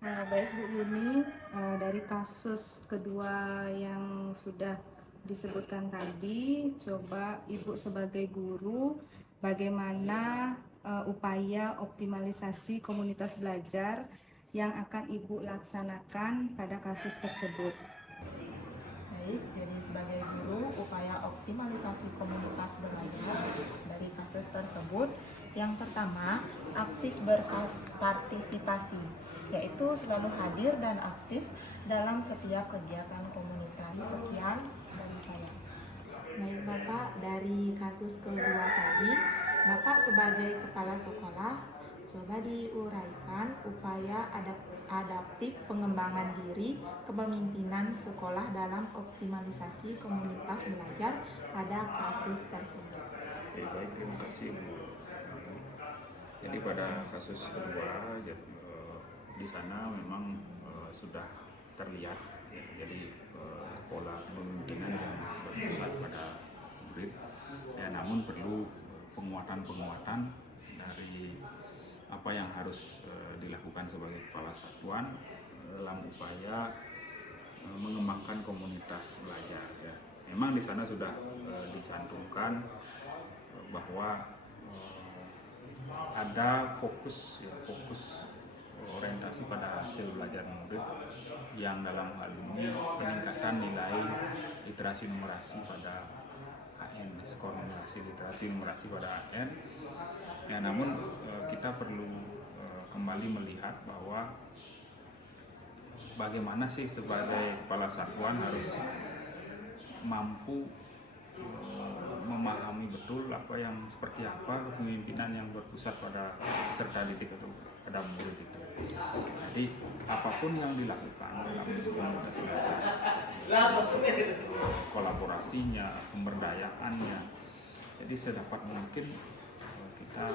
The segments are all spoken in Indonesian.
Baik Bu Yuni, dari kasus kedua yang sudah disebutkan tadi, coba Ibu sebagai guru, bagaimana upaya optimalisasi komunitas belajar yang akan Ibu laksanakan pada kasus tersebut? Baik, jadi sebagai guru, upaya optimalisasi komunitas belajar dari kasus tersebut, yang pertama, aktif berpartisipasi, yaitu selalu hadir dan aktif dalam setiap kegiatan komunitas. Sekian dari saya. Baik Bapak, dari kasus kedua tadi, Bapak sebagai kepala sekolah, coba diuraikan upaya adaptif pengembangan diri kepemimpinan sekolah dalam optimalisasi komunitas belajar pada kasus tersebut. Baik, terima kasih Bu. Jadi pada kasus kedua, di sana memang sudah terlihat, ya, jadi pola kepemimpinan yang berpusat pada murid, ya, namun perlu penguatan-penguatan dari apa yang harus dilakukan sebagai kepala satuan dalam upaya mengembangkan komunitas belajar. Ya. Memang di sana sudah dicantumkan bahwa ada fokus, ya, fokus orientasi pada hasil belajar murid yang dalam hal ini peningkatan nilai literasi numerasi pada AN, skor literasi numerasi pada AN. Ya, namun kita perlu kembali melihat bahwa bagaimana sih sebagai kepala satuan harus mampu memahami betul apa yang seperti apa kepemimpinan yang berpusat pada peserta didik atau pada murid itu. Jadi apapun yang dilakukan dalam komunitas belajar, kolaborasinya, pemberdayaannya, jadi sedapat mungkin kita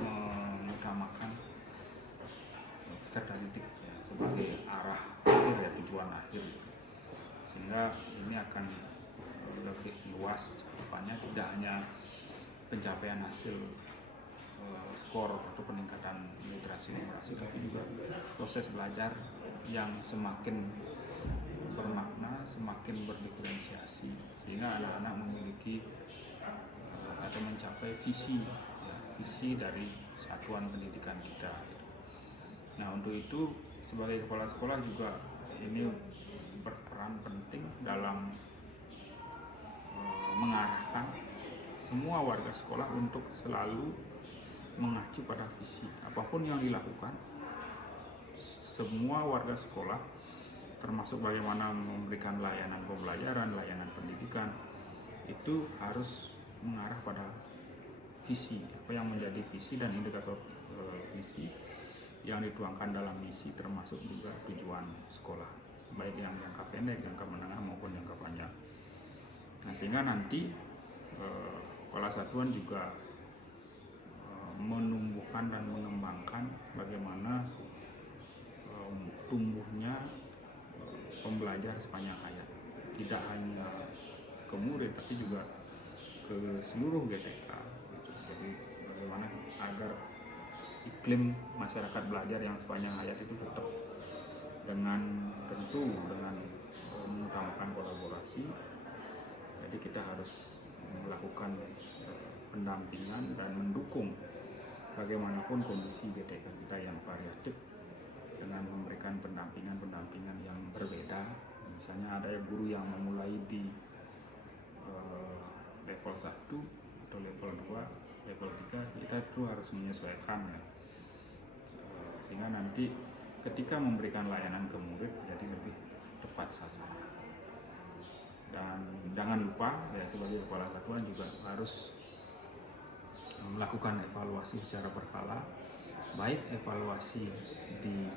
mengutamakan peserta didik, ya, sebagai arah akhir, ya, tujuan akhir, sehingga ini akan lebih luas cakupannya, tidak hanya pencapaian hasil skor atau peningkatan literasi numerasi, tapi juga proses belajar yang semakin bermakna, semakin berdiferensiasi, sehingga anak-anak memiliki atau mencapai visi, ya, visi dari satuan pendidikan kita. Nah, untuk itu sebagai kepala sekolah juga ini berperan penting dalam mengarahkan semua warga sekolah untuk selalu mengacu pada visi. Apapun yang dilakukan, semua warga sekolah, termasuk bagaimana memberikan layanan pembelajaran, layanan pendidikan, itu harus mengarah pada visi, apa yang menjadi visi dan indikator visi yang dituangkan dalam misi, termasuk juga tujuan sekolah, baik yang jangka pendek, jangka menengah maupun jangka panjang. Nah, sehingga nanti kepala satuan juga menumbuhkan dan mengembangkan bagaimana tumbuhnya pembelajar sepanjang hayat, tidak hanya ke murid tapi juga ke seluruh GTK. Jadi bagaimana agar iklim masyarakat belajar yang sepanjang hayat itu tetap dengan mengutamakan kolaborasi. Jadi kita harus melakukan pendampingan dan mendukung bagaimanapun kondisi GTK kita yang variatif dengan memberikan pendampingan yang berbeda. Misalnya ada guru yang memulai di level 1 atau level 2, level 3, kita itu harus menyesuaikan, ya, sehingga nanti ketika memberikan layanan ke murid jadi lebih tepat sasaran. Dan jangan lupa, ya, sebagai kepala satuan juga harus melakukan evaluasi secara berkala, baik evaluasi di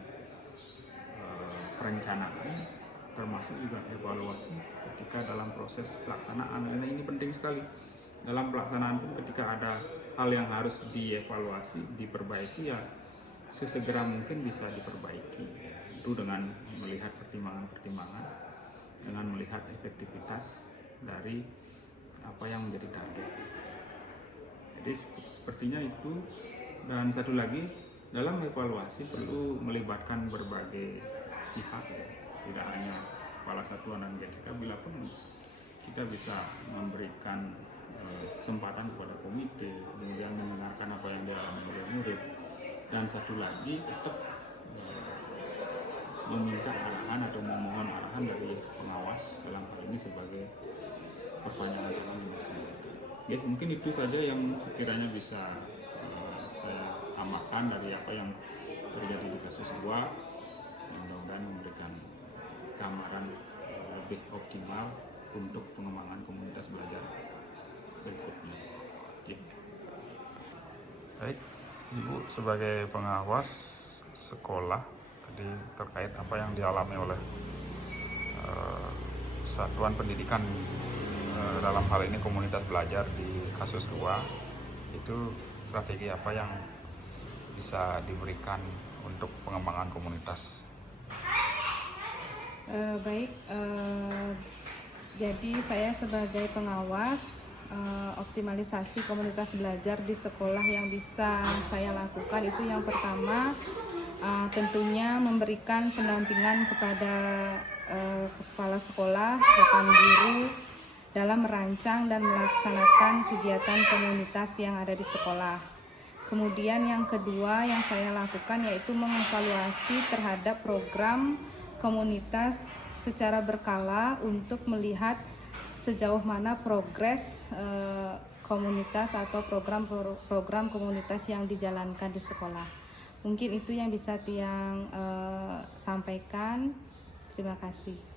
perencanaan, termasuk juga evaluasi ketika dalam proses pelaksanaan. Dan ini penting sekali, dalam pelaksanaan pun ketika ada hal yang harus dievaluasi, diperbaiki, ya sesegera mungkin bisa diperbaiki, itu dengan melihat pertimbangan-pertimbangan, dengan melihat efektivitas dari apa yang menjadi target. Jadi sepertinya itu. Dan satu lagi, dalam evaluasi perlu melibatkan berbagai pihak, ya. Tidak hanya kepala satuan dan GTK, bila pun kita bisa memberikan kesempatan kepada komite, kemudian mendengarkan apa yang dialami oleh murid, dan satu lagi tetap meminta arahan atau memohon arahan dari pengawas, dalam hal ini sebagai perpanjangan tangan dinas pendidikan. Ya, mungkin itu saja yang sekiranya bisa saya amalkan dari apa yang terjadi di kasus gua, yang mudah-mudahan memberikan gambaran lebih optimal untuk pengembangan komunitas belajar berikutnya. Ya. Baik, Ibu sebagai pengawas sekolah, tadi terkait apa yang dialami oleh satuan pendidikan dalam hal ini komunitas belajar di kasus 2, itu strategi apa yang bisa diberikan untuk pengembangan komunitas? Jadi saya sebagai pengawas, optimalisasi komunitas belajar di sekolah yang bisa saya lakukan itu yang pertama, tentunya memberikan pendampingan kepada kepala sekolah, rekan guru dalam merancang dan melaksanakan kegiatan komunitas yang ada di sekolah. Kemudian yang kedua yang saya lakukan yaitu mengevaluasi terhadap program komunitas secara berkala untuk melihat sejauh mana progres komunitas atau program komunitas yang dijalankan di sekolah. Mungkin itu yang bisa Tiang sampaikan. Terima kasih.